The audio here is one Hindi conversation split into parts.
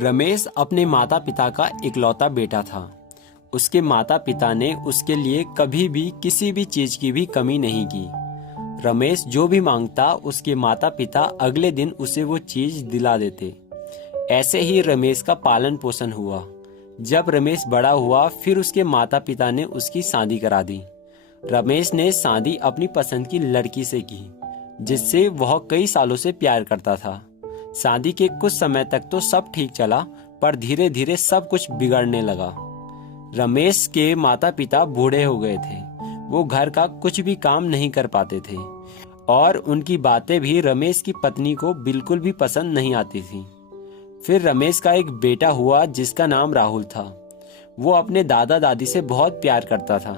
रमेश अपने माता पिता का इकलौता बेटा था। उसके माता पिता ने उसके लिए कभी भी किसी भी चीज की भी कमी नहीं की। रमेश जो भी मांगता उसके माता पिता अगले दिन उसे वो चीज दिला देते। ऐसे ही रमेश का पालन पोषण हुआ। जब रमेश बड़ा हुआ फिर उसके माता पिता ने उसकी शादी करा दी। रमेश ने शादी अपनी पसंद की लड़की से की, जिससे वह कई सालों से प्यार करता था। शादी के कुछ समय तक तो सब ठीक चला, पर धीरे धीरे सब कुछ बिगड़ने लगा। रमेश के माता पिता बूढ़े हो गए थे। वो घर का कुछ भी काम नहीं कर पाते थे और उनकी बातें भी रमेश की पत्नी को बिल्कुल भी पसंद नहीं आती थी। फिर रमेश का एक बेटा हुआ जिसका नाम राहुल था। वो अपने दादा दादी से बहुत प्यार करता था।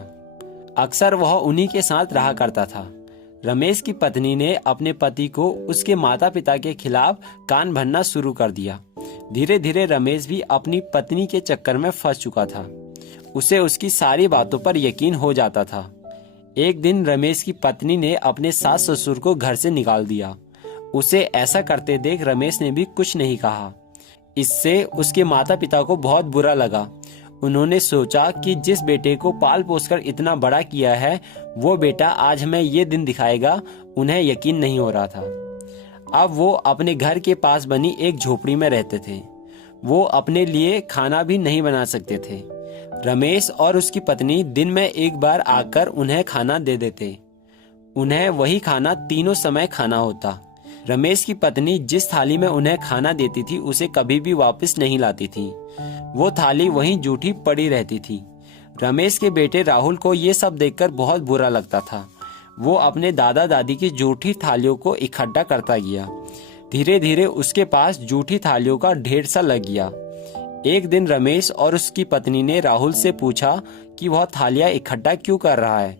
अक्सर वह उन्हीं के साथ रहा करता था। रमेश की पत्नी ने अपने पति को उसके माता पिता के खिलाफ कान भरना शुरू कर दिया। धीरे धीरे रमेश भी अपनी पत्नी के चक्कर में फंस चुका था। उसे उसकी सारी बातों पर यकीन हो जाता था। एक दिन रमेश की पत्नी ने अपने सास ससुर को घर से निकाल दिया। उसे ऐसा करते देख रमेश ने भी कुछ नहीं कहा। इससे उसके माता पिता को बहुत बुरा लगा। उन्होंने सोचा कि जिस बेटे को पाल पोस कर इतना बड़ा किया है वो बेटा आज हमें ये दिन दिखाएगा। उन्हें यकीन नहीं हो रहा था। अब वो अपने घर के पास बनी एक झोपड़ी में रहते थे। वो अपने लिए खाना भी नहीं बना सकते थे। रमेश और उसकी पत्नी दिन में एक बार आकर उन्हें खाना दे देते। उन्हें वही खाना तीनों समय खाना होता। रमेश की पत्नी जिस थाली में उन्हें खाना देती थी उसे कभी भी वापस नहीं लाती थी। वो थाली वहीं जूठी पड़ी रहती थी। रमेश के बेटे राहुल को ये सब देखकर बहुत बुरा लगता था। वो अपने दादा दादी की जूठी थालियों को इकट्ठा करता गया। धीरे धीरे उसके पास जूठी थालियों का ढेर सा लग गया। एक दिन रमेश और उसकी पत्नी ने राहुल से पूछा कि वह थालियां इकट्ठा क्यों कर रहा है।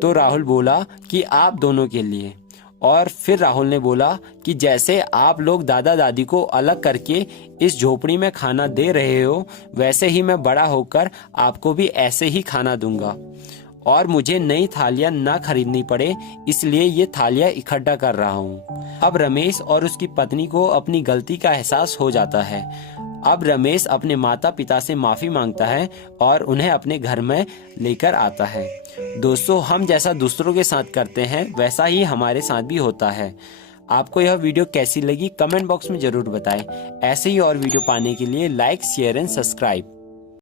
तो राहुल बोला कि आप दोनों के लिए। और फिर राहुल ने बोला कि जैसे आप लोग दादा दादी को अलग करके इस झोपड़ी में खाना दे रहे हो, वैसे ही मैं बड़ा होकर आपको भी ऐसे ही खाना दूंगा और मुझे नई थालियां ना खरीदनी पड़े, इसलिए ये थालियां इकट्ठा कर रहा हूँ। अब रमेश और उसकी पत्नी को अपनी गलती का एहसास हो जाता है। अब रमेश अपने माता पिता से माफी मांगता है और उन्हें अपने घर में लेकर आता है। दोस्तों, हम जैसा दूसरों के साथ करते हैं वैसा ही हमारे साथ भी होता है। आपको यह वीडियो कैसी लगी कमेंट बॉक्स में जरूर बताएं। ऐसे ही और वीडियो पाने के लिए लाइक, शेयर एंड सब्सक्राइब।